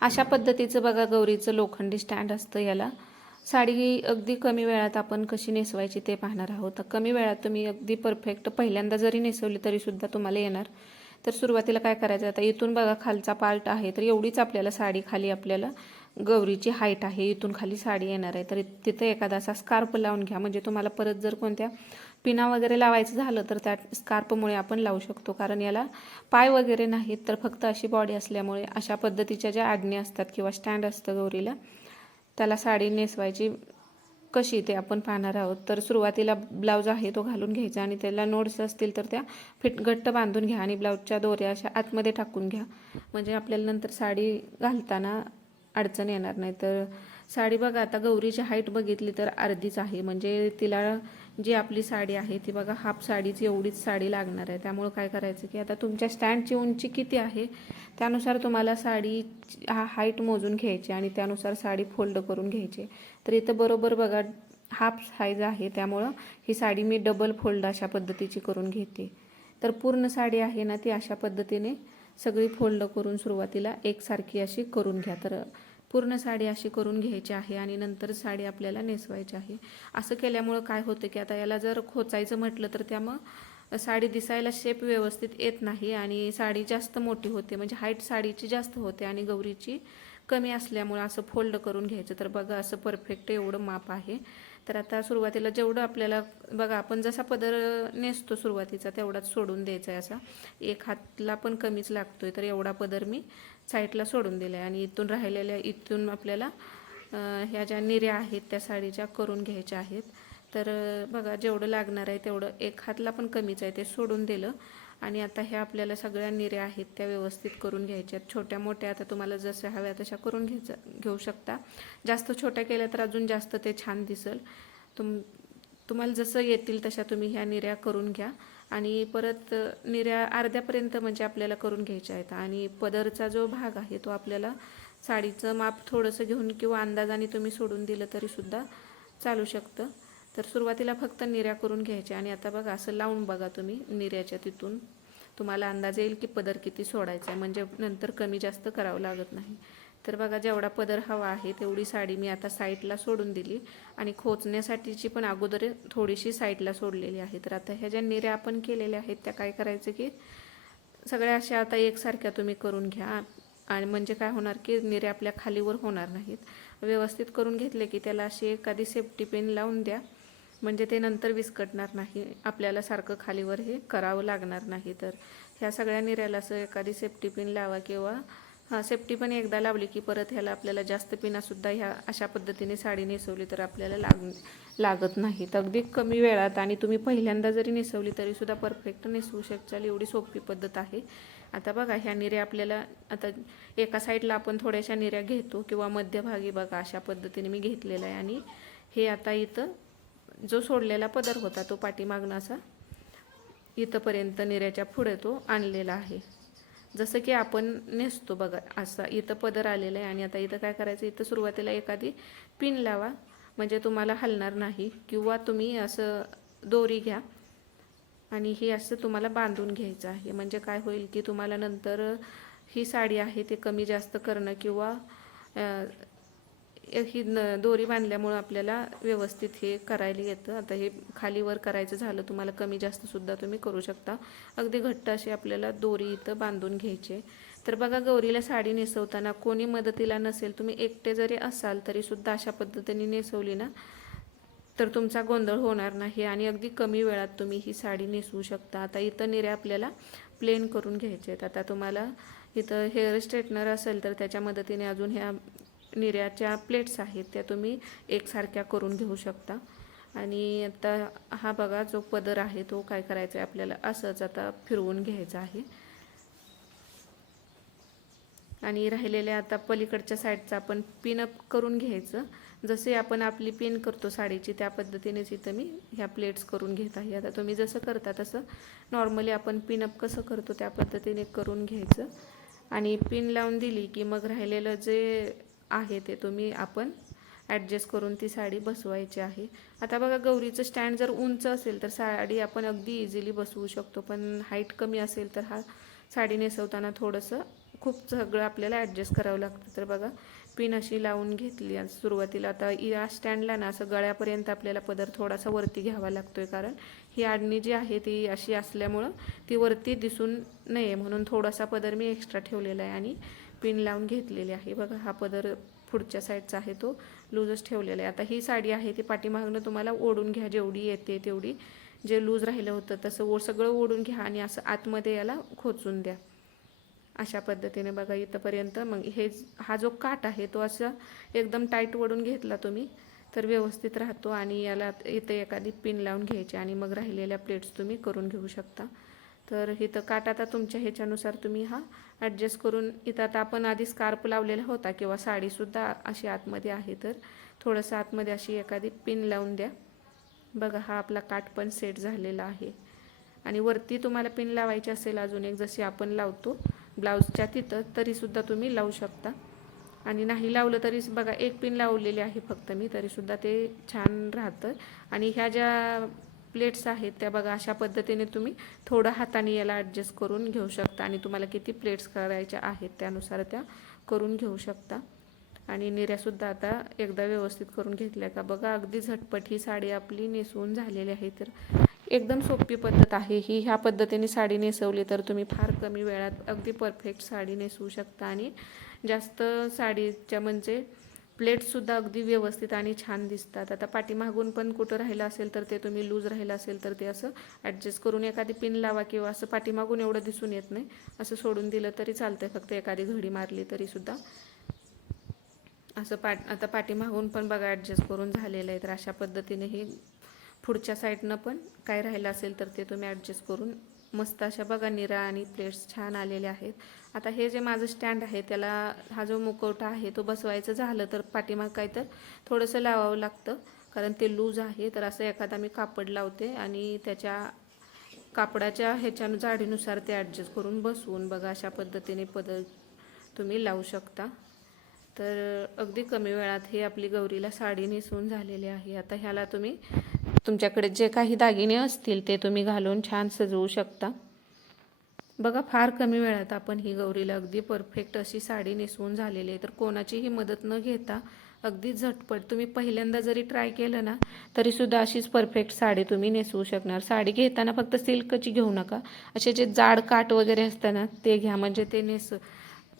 अशा पद्धतीचं बघा गौरीचं लोखंडी स्टँड असतं याला. साडी अगदी कमी वेळात आपण कशी नेसवायची ते पाहणार आहोत. कमी वेळात तुम्ही अगदी परफेक्ट पहिल्यांदा जरी नेसवली तरीसुद्धा तुम्हाला येणार. तर सुरुवातीला काय करायचं आता इथून बघा खालचा पार्ट आहे तर एवढीच आपल्याला साडी खाली आपल्याला गौरीची हाईट आहे. इथून खाली साडी येणार आहे. तर तिथं एखादा असा स्कार्प लावून घ्या. म्हणजे तुम्हाला परत जर कोणत्या पिना वगैरे लावायचं झालं तर त्या स्कार्पमुळे आपण लावू शकतो. कारण याला पाय वगैरे नाहीत तर फक्त अशी बॉडी असल्यामुळे अशा पद्धतीच्या ज्या आडणी असतात किंवा स्टँड असतं गौरीला त्याला साडी नेसवायची कशी ते आपण पाहणार आहोत. तर सुरुवातीला ब्लाऊज आहे तो घालून घ्यायचा आणि त्याला नोट्स असतील तर त्या फिट घट्ट बांधून घ्या आणि ब्लाऊजच्या दोऱ्या अशा आतमध्ये टाकून घ्या. म्हणजे आपल्याला नंतर साडी घालताना अडचण येणार नाही. तर साडी बघा आता गौरीची हाईट बघितली तर अर्धीच आहे. म्हणजे तिला जी आपली साडी आहे ती बघा हाफ साडीची एवढीच साडी लागणार आहे. त्यामुळं काय करायचं की आता तुमच्या स्टँडची उंची किती आहे त्यानुसार तुम्हाला साडी हा हाईट मोजून घ्यायची आणि त्यानुसार साडी फोल्ड करून घ्यायची. तर इथं बरोबर बघा हाफ साईज आहे. त्यामुळं ही साडी मी डबल फोल्ड अशा पद्धतीची करून घेते. तर पूर्ण साडी आहे ना ती अशा पद्धतीने सगळी फोल्ड करून सुरुवातीला एकसारखी अशी करून घ्या. तर पूर्ण साडी अशी करून घ्यायची आहे आणि नंतर साडी आपल्याला नेसवायची आहे. असं केल्यामुळं काय होतं की आता याला जर खोचायचं म्हटलं तर त्यामुळं साडी दिसायला शेप व्यवस्थित येत नाही आणि साडी जास्त मोठी होते. म्हणजे हाईट साडीची जास्त होते आणि गौरीची कमी असल्यामुळं असं फोल्ड करून घ्यायचं. तर बघा असं परफेक्ट एवढं माप आहे. तर आता सुरुवातीला जेवढं आपल्याला बघा आपण जसा पदर नेसतो सुरुवातीचा तेवढाच सोडून द्यायचा आहे असा. एक हातला पण कमीच लागतोय तर एवढा पदर मी साईडला सोडून दिला आहे आणि इथून राहिलेल्या इथून आपल्याला ह्या ज्या निऱ्या आहेत त्या साडीच्या करून घ्यायच्या आहेत. तर बघा जेवढं लागणार आहे तेवढं एक हातला पण कमीच आहे ते सोडून दिलं. आणि आता ह्या आपल्याला सगळ्या निऱ्या आहेत त्या व्यवस्थित करून घ्यायच्या छोट्या मोठ्या आता तुम्हाला जसं हव्या तशा करून घ्यायचं घेऊ शकता. जास्त छोट्या केल्या तर अजून जास्त ते छान दिसेल. तुम तुम्हाला जसं येतील तशा तुम्ही ह्या निऱ्या करून घ्या. आणि परत निऱ्या अर्ध्यापर्यंत म्हणजे आपल्याला करून घ्यायच्या आहेत. आणि पदरचा जो भाग आहे तो आपल्याला साडीचं माप थोडंसं घेऊन किंवा अंदाजाने तुम्ही सोडून दिलं तरीसुद्धा चालू शकतं. तर सुरुवातीला फक्त निऱ्या करून घ्यायच्या. आणि आता बघा असं लावून बघा तुम्ही निऱ्याच्या तिथून. तुम्हाला अंदाज येईल की पदर किती सोडायचा आहे. म्हणजे नंतर कमी जास्त करावं लागत नाही. तर बघा जेवढा पदर हवा आहे तेवढी साडी मी आता साईडला सोडून दिली. आणि खोचण्यासाठीची पण अगोदर थोडीशी साईडला सोडलेली आहे. तर आता ह्या ज्या निऱ्या आपण केलेल्या आहेत त्या काय करायचं की सगळ्या अशा आता एकसारख्या तुम्ही करून घ्या. आणि म्हणजे काय होणार की निऱ्या आपल्या खालीवर होणार नाहीत. व्यवस्थित करून घेतले की त्याला अशी एखादी सेफ्टी पेन लावून द्या. म्हणजे ते नंतर विस्कटणार नाही. आपल्याला सारखं खालीवर हे करावं लागणार नाही. तर ह्या सगळ्या निऱ्याला असं एखादी सेफ्टी पिन लावा किंवा हां सेफ्टी पण एकदा लावली की परत ह्याला आपल्याला जास्त पिनासुद्धा ह्या अशा पद्धतीने साडी नेसवली तर आपल्याला लाग लागत नाहीत अगदी कमी वेळात आणि तुम्ही पहिल्यांदा जरी नेसवली तरीसुद्धा परफेक्ट नेसवू शकचाल एवढी सोपी पद्धत आहे. आता बघा ह्या निऱ्या आपल्याला आता एका साईडला आपण थोड्याशा निऱ्या घेतो किंवा मध्यभागी बघा अशा पद्धतीने मी घेतलेला आहे. आणि हे आता इथं जो सोडलेला पदर होता तो पाठीमागनं असा इथंपर्यंत निऱ्याच्या पुढे तो आणलेला आहे. जसं की आपण नेसतो बघा असा इथं पदर आलेला आहे आणि आता इथं काय करायचं? इथं सुरुवातीला एखादी पिन लावा. म्हणजे तुम्हाला हलणार नाही किंवा तुम्ही असं दोरी घ्या आणि हे असं तुम्हाला बांधून घ्यायचं आहे. म्हणजे काय होईल की तुम्हाला नंतर ही साडी आहे ते कमी जास्त करणं किंवा ही न दोरी बांधल्यामुळं आपल्याला व्यवस्थित हे करायला येतं. आता हे खालीवर करायचं झालं तुम्हाला कमी जास्तसुद्धा तुम्ही करू शकता. अगदी घट्ट अशी आपल्याला दोरी इथं बांधून घ्यायचे तर बघा गौरीला साडी नेसवताना कोणी मदतीला नसेल तुम्ही एकटे जरी असाल तरीसुद्धा अशा पद्धतीने नेसवली ना तर तुमचा गोंधळ होणार नाही आणि अगदी कमी वेळात तुम्ही ही साडी नेसवू शकता. आता इथं निऱ्या आपल्याला प्लेन करून घ्यायचे आहेत. आता तुम्हाला इथं हेअर स्ट्रेटनर असेल तर त्याच्या मदतीने अजून ह्या निर्याच्या प्लेट्स आहेत त्या तुम्ही एकसारख्या करून घेऊ शकता. आणि आता हा बघा जो पदर आहे तो काय करायचा आहे आपल्याला? असंच आता फिरवून घ्यायचा आहे. आणि राहिलेल्या आता पलीकडच्या साईडचं आपण पिनअप करून घ्यायचं. जसे आपण आपली पिन करतो साडीची त्या पद्धतीनेच इथं मी ह्या प्लेट्स करून घेत आहे. आता तुम्ही जसं करता तसं नॉर्मली आपण पिनअप कसं करतो त्या पद्धतीने करून घ्यायचं. आणि पिन लावून दिली की मग राहिलेलं जे आहे ते तुम्ही आपण ॲडजस्ट करून ती साडी बसवायची आहे. आता बघा गौरीचं स्टँड जर उंच असेल तर साडी आपण अगदी इझिली बसवू शकतो. पण हाईट कमी असेल तर हा साडी नेसवताना थोडंसं खूप सगळं आपल्याला ॲडजस्ट करावं लागतं. तर बघा पिन अशी लावून घेतली सुरुवातीला आता या स्टँडला ना असं गळ्यापर्यंत आपल्याला पदर थोडासा वरती घ्यावा लागतो आहे कारण ही आडणी जी आहे ती अशी असल्यामुळं ती वरती दिसून नये म्हणून थोडासा पदर मी एक्स्ट्रा ठेवलेला आहे. आणि पिन लावून घेतलेली आहे. बघा हा पदर पुढच्या साईडचा आहे तो. लूजच ठेवलेला आहे. आता ही साडी आहे ती पाठीमागनं तुम्हाला ओढून घ्या. जेवढी येते तेवढी. जे लूज राहिलं होतं तसं ओ सगळं ओढून घ्या आणि असं आतमध्ये याला खोचून द्या. अशा पद्धतीने बघा इथंपर्यंत मग हे हा जो काट आहे तो असा एकदम टाईट ओढून घेतला तुम्ही तर व्यवस्थित राहतो आणि याला इथं एखादी पिन लावून घ्यायची आणि मग राहिलेल्या प्लेट्स तुम्ही करून घेऊ शकता. तर इथं काट आता तुमच्या ह्याच्यानुसार तुम्ही हा ॲडजस्ट करून इथं आता आपण आधी स्कार्प लावलेला होता किंवा साडीसुद्धा अशी आतमध्ये आहे तर थोडंसं आतमध्ये अशी एखादी पिन लावून द्या. बघा हा आपला काट पण सेट झालेला आहे. आणि वरती तुम्हाला पिन लावायची असेल अजून एक जशी आपण लावतो ब्लाऊजच्या तिथं तरीसुद्धा तुम्ही लावू शकता. आणि नाही लावलं तरी बघा एक पिन लावलेली आहे फक्त मी तरीसुद्धा ते छान राहतं. आणि ह्या ज्या प्लेट्स आहेत त्या बघा अशा पद्धतीने तुम्ही थोडं हाताने याला ॲडजस्ट करून घेऊ शकता आणि तुम्हाला किती प्लेट्स करायच्या आहेत त्यानुसार त्या करून घेऊ शकता. आणि निर्यासुद्धा आता एकदा व्यवस्थित करून घेतल्या का बघा अगदी झटपट ही साडी आपली नेसवून झालेली आहे. तर एकदम सोपी पद्धत आहे ही. ह्या पद्धतीने साडी नेसवली तर तुम्ही फार कमी वेळात अगदी परफेक्ट साडी नेसवू शकता. आणि जास्त साडीच्या म्हणजे प्लेटसुद्धा अगदी व्यवस्थित आणि छान दिसतात. आता पाठीमागून पण कुठं राहिलं असेल तर ते तुम्ही लूज राहिलं असेल तर ते असं ॲडजस्ट करून एखादी पिन लावा किंवा असं पाठीमागून एवढं दिसून येत नाही. असं सोडून दिलं तरी चालतंय. फक्त एखादी घडी मारली तरीसुद्धा असं पाट आता पाठीमागून पण बघा ॲडजस्ट करून झालेलं आहे. तर अशा पद्धतीने ही पुढच्या साईडनं पण काय राहिलं असेल तर ते तुम्ही ॲडजस्ट करून मस्त अशा बघा निरा आणि प्लेट्स छान आलेले आहेत. आता हे जे माझं स्टँड आहे त्याला हा जो मुखवटा आहे तो बसवायचं झालं तर पाठीमाग काय तर थोडंसं लावावं लागतं. कारण ते लूज आहे तर असं एखादा मी कापड लावते आणि त्याच्या कापडाच्या ह्याच्या जाडीनुसार ते ॲडजस्ट करून बसवून बघा अशा पद्धतीने पदर तुम्ही लावू शकता. तर अगदी कमी वेळात हे आपली गौरीला साडी नेसवून झालेली आहे. आता ह्याला तुम्ही तुमच्याकडे जे काही दागिने असतील ते तुम्ही घालून छान सजवू शकता. बघा फार कमी वेळात आपण ही गौरीला अगदी परफेक्ट अशी साडी नेसवून झालेली आहे. तर कोणाचीही मदत न घेता अगदी झटपट तुम्ही पहिल्यांदा जरी ट्राय केलं ना तरीसुद्धा अशीच परफेक्ट साडी तुम्ही नेसवू शकणार. साडी घेताना फक्त सिल्कची घेऊ नका. असे जे जाड काट वगैरे असतं ना ते घ्या. म्हणजे ते नेस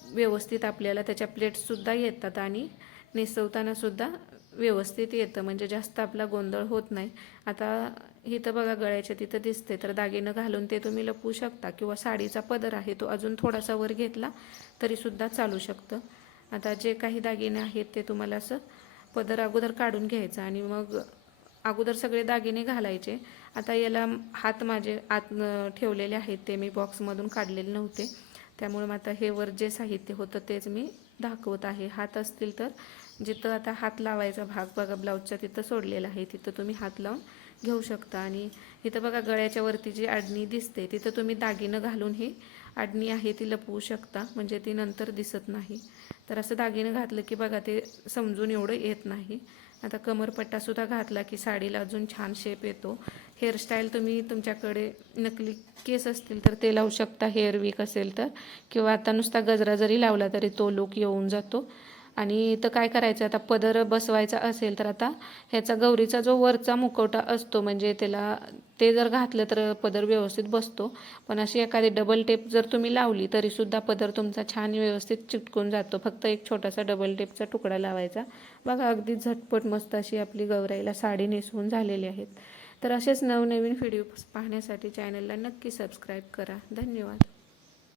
व्यवस्थित आपल्याला त्याच्या प्लेट्ससुद्धा येतात आणि नेसवताना सुद्धा व्यवस्थित येतं. म्हणजे जास्त आपला गोंधळ होत नाही. आता इथं बघा गळ्याच्या तिथं दिसते तर दागिनं घालून ते तुम्ही लपवू शकता. किंवा साडीचा पदर आहे तो अजून थोडासा वर घेतला तरीसुद्धा चालू शकतं. आता जे काही दागिने आहेत ते तुम्हाला असं पदर अगोदर काढून घ्यायचं आणि मग अगोदर सगळे दागिने घालायचे. आता याला हात माझे आत ठेवलेले आहेत. ते मी बॉक्समधून काढलेले नव्हते. त्यामुळे मग आता हे वर जे साहित्य होतं तेच मी दाखवत आहे. हात असतील तर जिथं आता हात लावायचा भाग बघा ब्लाऊजचा तिथं सोडलेला आहे. तिथं तुम्ही हात लावून घेऊ शकता. आणि इथं बघा गळ्याच्या वरती जी आडणी दिसते तिथं तुम्ही दागिनं घालून ही आडणी आहे ती लपवू शकता. म्हणजे ती नंतर दिसत नाही. तर असं दागिनं घातलं की बघा ते समजून एवढं येत नाही. आता कमरपट्टासुद्धा घातला की साडीला अजून छान शेप येतो. हेअरस्टाईल तुम्ही तुमच्याकडे नकली केस असतील तर ते लावू शकता. हेअर वीक असेल तर. किंवा आता नुसता गजरा जरी लावला तरी तो लुक येऊन जातो. आणि इथं काय करायचं आता पदर बसवायचा असेल तर आता ह्याचा गौरीचा जो वरचा मुकवटा असतो म्हणजे त्याला ते जर घातलं तर पदर व्यवस्थित बसतो. पण अशी एखादी डबल टेप जर तुम्ही लावली तरीसुद्धा पदर तुमचा छान व्यवस्थित चिटकून जातो. फक्त एक छोटासा डबल टेपचा तुकडा लावायचा. बघा अगदी झटपट मस्त अशी आपली गौराईला साडी नेसवून झालेली आहेत. तर असेच नवनवीन व्हिडिओ पाहण्यासाठी चॅनलला नक्की सबस्क्राईब करा. धन्यवाद.